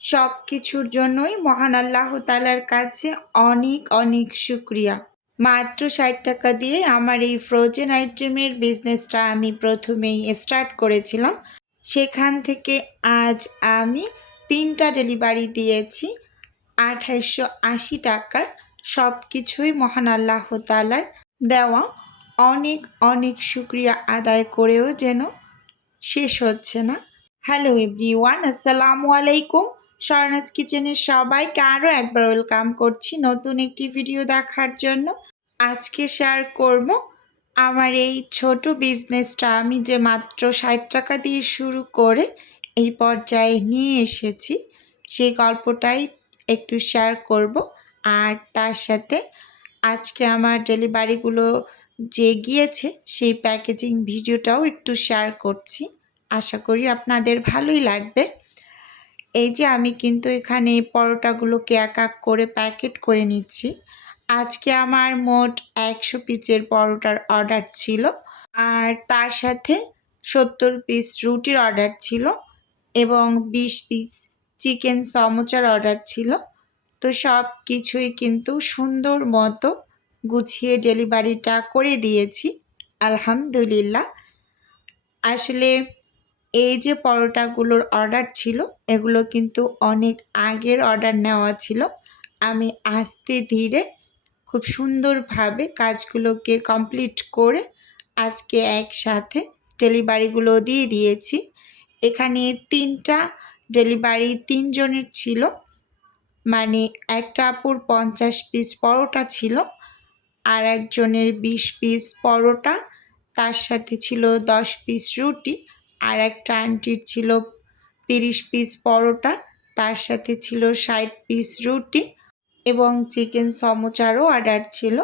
সব কিছুর জন্যই মহান আল্লাহ তালার কাছে অনেক অনেক শুক্রিয়া। মাত্র ষাট টাকা দিয়ে আমার এই ফ্রোজেন আইটেমের বিজনেসটা আমি প্রথমেই স্টার্ট করেছিলাম। সেখান থেকে আজ আমি তিনটা ডেলিভারি দিয়েছি। আঠাইশশো আশি টাকার সব কিছুই মহান আল্লাহ তালার দেওয়া। অনেক অনেক শুক্রিয়া আদায় করেও যেন শেষ হচ্ছে না। হ্যালো এভরিওয়ান আসসালামু আলাইকুম। স্বর্ণাজ কিচেনের সবাইকে আরও একবার ওয়েলকাম করছি নতুন একটি ভিডিও দেখার জন্য। আজকে শেয়ার করব আমার এই ছোট বিজনেসটা আমি যে মাত্র ষাট টাকা দিয়ে শুরু করে এই পর্যায়ে নিয়ে এসেছি, সেই গল্পটাই একটু শেয়ার করব। আর তার সাথে আজকে আমার ডেলিভারিগুলো যে গিয়েছে, সেই প্যাকেজিং ভিডিওটাও একটু শেয়ার করছি। আশা করি আপনাদের ভালোই লাগবে। এই যে আমি কিন্তু এখানে পরোটাগুলোকে এক এক করে প্যাকেট করে নিচ্ছি। আজকে আমার মোট একশো পিসের পরোটার অর্ডার ছিল আর তার সাথে সত্তর পিস রুটির অর্ডার ছিল এবং বিশ পিস চিকেন সমোচার অর্ডার ছিল। তো সব কিছুই কিন্তু সুন্দর মতো গুছিয়ে ডেলিভারিটা করে দিয়েছি। আলহামদুলিল্লাহ। আসলে এই যে পরোটাগুলোর অর্ডার ছিল, এগুলো কিন্তু অনেক আগের অর্ডার নেওয়া ছিল। আমি আস্তে ধীরে খুব সুন্দরভাবে কাজগুলোকে কমপ্লিট করে আজকে একসাথে ডেলিভারিগুলো দিয়ে দিয়েছি। এখানে তিনটা ডেলিভারি তিনজনের ছিল মানে একটা আপুর পঞ্চাশ পিস পরোটা ছিল আর একজনের বিশ পিস পরোটা। তার সাথে ছিল দশ পিস রুটি। আর একটা আন্টির ছিল তিরিশ পিস পরোটা, তার সাথে ছিল ষাট পিস রুটি এবং চিকেন সমোচারও অর্ডার ছিল।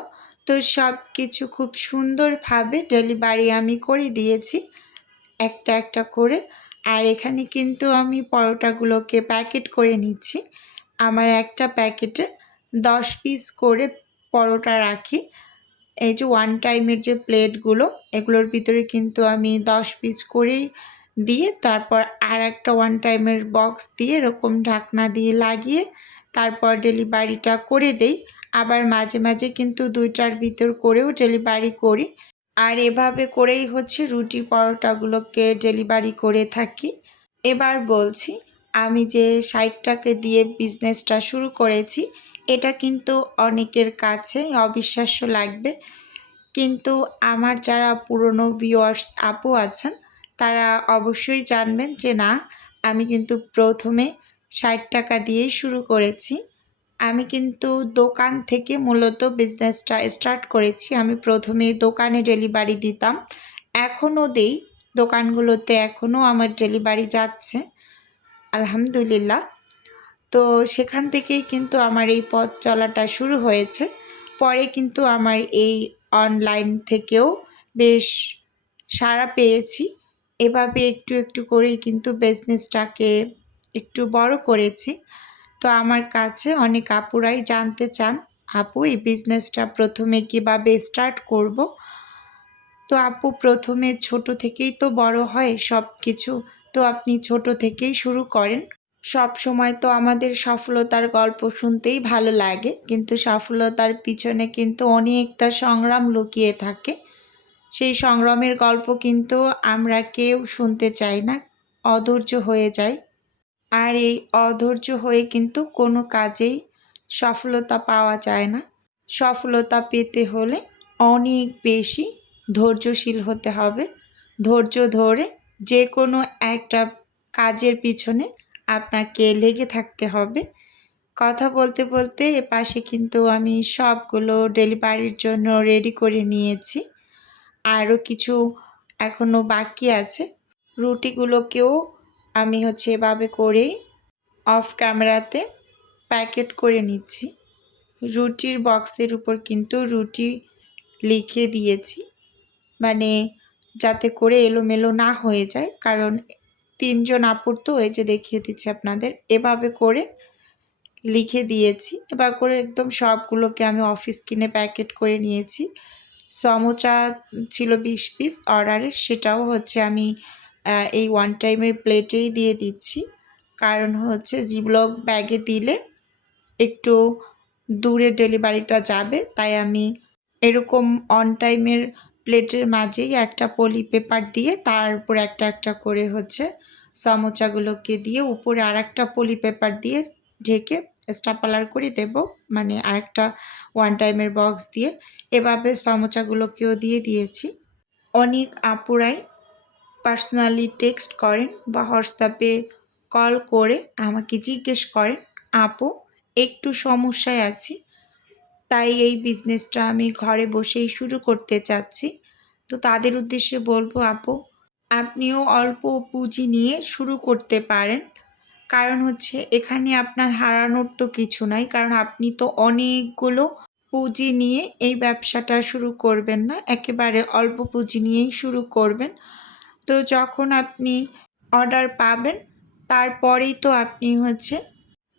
তো সব কিছু খুব সুন্দরভাবে ডেলিভারি আমি করে দিয়েছি, একটা একটা করে। আর এখানে কিন্তু আমি পরোটাগুলোকে প্যাকেট করে নিচ্ছি। আমার একটা প্যাকেটে দশ পিস করে পরোটা রাখি। এই যে ওয়ান টাইমের যে প্লেটগুলো এগুলোর ভিতরে কিন্তু আমি দশ পিস করেই দিয়ে তারপর আর একটা ওয়ান টাইমের বক্স দিয়ে এরকম ঢাকনা দিয়ে লাগিয়ে তারপর ডেলিভারিটা করে দেই। আবার মাঝে মাঝে কিন্তু দুইটার ভিতর করেও ডেলিভারি করি। আর এভাবে করেই হচ্ছে রুটি পরোটাগুলোকে ডেলিভারি করে থাকি। এবার বলছি আমি যে সাইটটাকে দিয়ে বিজনেসটা শুরু করেছি, এটা কিন্তু অনেকের কাছে অবিশ্বাস্য লাগবে। কিন্তু আমার যারা পুরনো ভিউয়ার্স আপু আছেন, তারা অবশ্যই জানবেন যে না, আমি কিন্তু প্রথমে ষাট টাকা দিয়েই শুরু করেছি। আমি কিন্তু দোকান থেকে মূলত বিজনেসটা স্টার্ট করেছি। আমি প্রথমে দোকানে ডেলিভারি দিতাম। এখনও দেই। দোকানগুলোতে এখনও আমার ডেলিভারি যাচ্ছে। আলহামদুলিল্লাহ। তো সেখান থেকেই কিন্তু আমার এই পথ চলাটা শুরু হয়েছে। পরে কিন্তু আমার এই অনলাইন থেকেও বেশ সাড়া পেয়েছি। এভাবে একটু একটু করেই কিন্তু বিজনেসটাকে একটু বড় করেছি। তো আমার কাছে অনেক আপুরাই জানতে চান, আপু, এই বিজনেসটা প্রথমে কীভাবে স্টার্ট করব? তো আপু প্রথমে ছোট থেকেই তো বড় হয় সব কিছু তো আপনি ছোট থেকেই শুরু করেন। সব সময় তো আমাদের সফলতার গল্প শুনতেই ভালো লাগে, কিন্তু সফলতার পিছনে কিন্তু অনেকটা সংগ্রাম লুকিয়ে থাকে। সেই সংগ্রামের গল্প কিন্তু আমরা কেউ শুনতে চাই না, অধৈর্য হয়ে যায়। আর এই অধৈর্য হয়ে কিন্তু কোনো কাজেই সফলতা পাওয়া যায় না। সফলতা পেতে হলে অনেক বেশি ধৈর্যশীল হতে হবে। ধৈর্য ধরে যে কোনো একটা কাজের পিছনে আপনাকে লেগে থাকতে হবে। কথা বলতে বলতে এ পাশে কিন্তু আমি সবগুলো ডেলিভারির জন্য রেডি করে নিয়েছি। আরও কিছু এখনও বাকি আছে। রুটিগুলোকেও আমি হচ্ছে এভাবে করেই অফ ক্যামেরাতে প্যাকেট করে নিচ্ছি। রুটির বক্সের উপর কিন্তু রুটি লিখে দিয়েছি। মানে যাতে করে এলোমেলো না হয়ে যায়। কারণ তিনজন আপুর তো এই যে দেখিয়ে দিচ্ছি আপনাদের। এভাবে করে লিখে দিয়েছি। এবার করে একদম সবগুলোকে আমি অফিস কিনে প্যাকেট করে নিয়েছি। সমোচা ছিল বিশ পিস অর্ডারের সেটাও হচ্ছে আমি এই ওয়ান টাইমের প্লেটেই দিয়ে দিচ্ছি। কারণ হচ্ছে জিব্লক ব্যাগে দিলে একটু দূরে ডেলিভারিটা যাবে। তাই আমি এরকম অন টাইমের প্লেটের মাঝেই একটা পলি পেপার দিয়ে তার উপর একটা একটা করে হচ্ছে সমোচাগুলোকে দিয়ে উপরে আর একটা পলি পেপার দিয়ে ঢেকে স্টাপালার করে দেব। মানে আরেকটা ওয়ান টাইমের বক্স দিয়ে। এভাবে সমোচাগুলোকেও দিয়ে দিয়েছি। অনেক আপুরাই পার্সোনালি টেক্সট করেন বা হোয়াটসঅ্যাপে কল করে আমাকে জিজ্ঞেস করেন, আপু, একটু সমস্যায় আছি। তাই এই বিজনেসটা আমি ঘরে বসেই শুরু করতে চাচ্ছি। তো তাদের উদ্দেশ্যে বলব, আপু, আপনিও অল্প পুঁজি নিয়ে শুরু করতে পারেন। কারণ হচ্ছে এখানে আপনার হারানোর তো কিছু নাই, কারণ আপনি তো অনেকগুলো পুঁজি নিয়ে এই ব্যবসাটা শুরু করবেন না, একেবারে অল্প পুঁজি নিয়েই শুরু করবেন। তো যখন আপনি অর্ডার পাবেন, তারপরেই তো আপনি হচ্ছে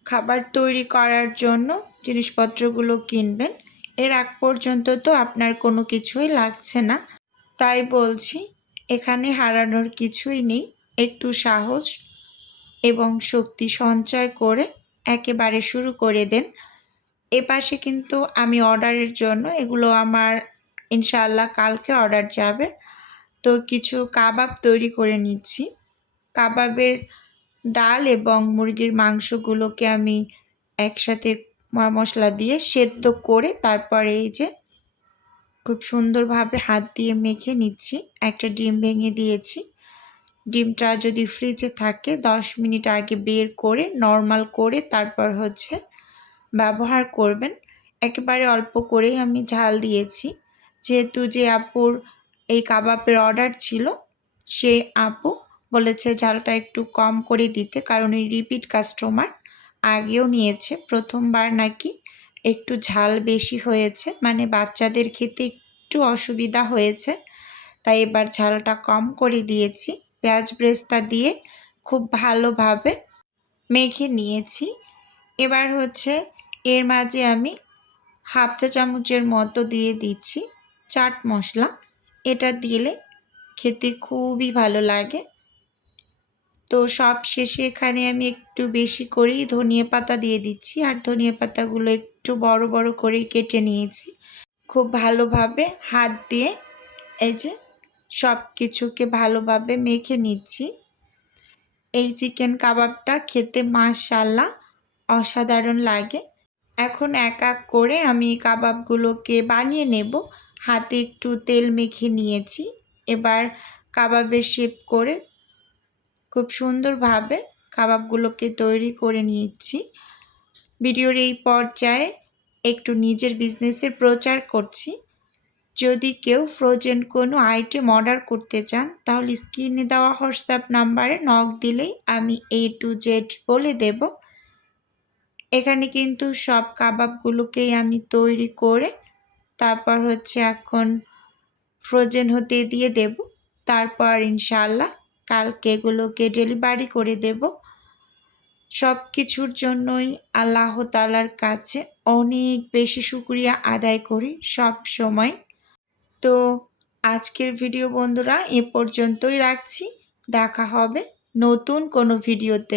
খাবার তৈরি করার জন্য জিনিসপত্রগুলো কিনবেন। এর আগ পর্যন্ত তো আপনার কোনো কিছুই লাগছে না। তাই বলছি, এখানে হারানোর কিছুই নেই। একটু সাহস এবং শক্তি সঞ্চয় করে একেবারে শুরু করে দেন। এপাশে কিন্তু আমি অর্ডারের জন্য, এগুলো আমার ইনশাআল্লাহ কালকে অর্ডার যাবে। তো কিছু কাবাব তৈরি করে নিচ্ছি। কাবাবের ডাল এবং মুরগির মাংসগুলোকে আমি একসাথে মশলা দিয়ে সেদ্ধ করে তারপরে এই যে খুব সুন্দরভাবে হাত দিয়ে মেখে নিচ্ছি। একটা ডিম ভেঙে দিয়েছি। ডিমটা যদি ফ্রিজে থাকে, দশ মিনিট আগে বের করে নর্মাল করে তারপর হচ্ছে ব্যবহার করবেন। একেবারে অল্প করেই আমি ঝাল দিয়েছি। যেহেতু যে আপুর এই কাবাবের অর্ডার ছিল, সে আপু বলেছে ঝালটা একটু কম করে দিতে, কারণ এই রিপিট কাস্টমার আগেও নিয়েছে, প্রথমবার নাকি একটু ঝাল বেশি হয়েছে মানে বাচ্চাদের খেতে একটু অসুবিধা হয়েছে, তাই এবার ঝালটা কম করে দিয়েছি। পেঁয়াজ ব্রেস্তা দিয়ে খুব ভালোভাবে মেখে নিয়েছি। এবার হচ্ছে এর মাঝে আমি হাফ চা চামচের মতো দিয়ে দিচ্ছি চাট মশলা। এটা দিলে খেতে খুবই ভালো লাগে। তো সব শেষে এখানে আমি একটু বেশি করেই ধনিয়া পাতা দিয়ে দিচ্ছি আর ধনিয়া পাতাগুলো একটু বড় বড় করেই কেটে নিয়েছি। খুব ভালোভাবে হাত দিয়ে এই যে সব কিছুকে ভালোভাবে মেখে নিচ্ছি। এই চিকেন কাবাবটা খেতে মাশাল্লাহ অসাধারণ লাগে। এখন এক এক করে আমি কাবাবগুলোকে বানিয়ে নেব। হাতে একটু তেল মেখে নিয়েছি। এবার কাবাবের শেপ করে খুব সুন্দরভাবে কাবাবগুলোকে তৈরি করে নিয়েছি। ভিডিওর এই পর্যায়ে একটু নিজের বিজনেসের প্রচার করছি। যদি কেউ ফ্রোজেন কোনো আইটেম অর্ডার করতে চান, তাহলে স্ক্রিনে দেওয়া হোয়াটসঅ্যাপ নাম্বারে নক দিলেই আমি এ টু জেড বলে দেব। এখানে কিন্তু সব কাবাবগুলোকেই আমি তৈরি করে তারপর হচ্ছে এখন ফ্রোজেন হতে দিয়ে দেব। তারপর ইনশাল্লাহ কালকে এগুলোকে ডেলিভারি করে দেব। সব কিছুর জন্যই আল্লাহ তালার কাছে অনেক বেশি শুক্রিয়া আদায় করি সব সময়। তো আজকের ভিডিও বন্ধুরা এ পর্যন্তই রাখছি। দেখা হবে নতুন কোনো ভিডিওতে।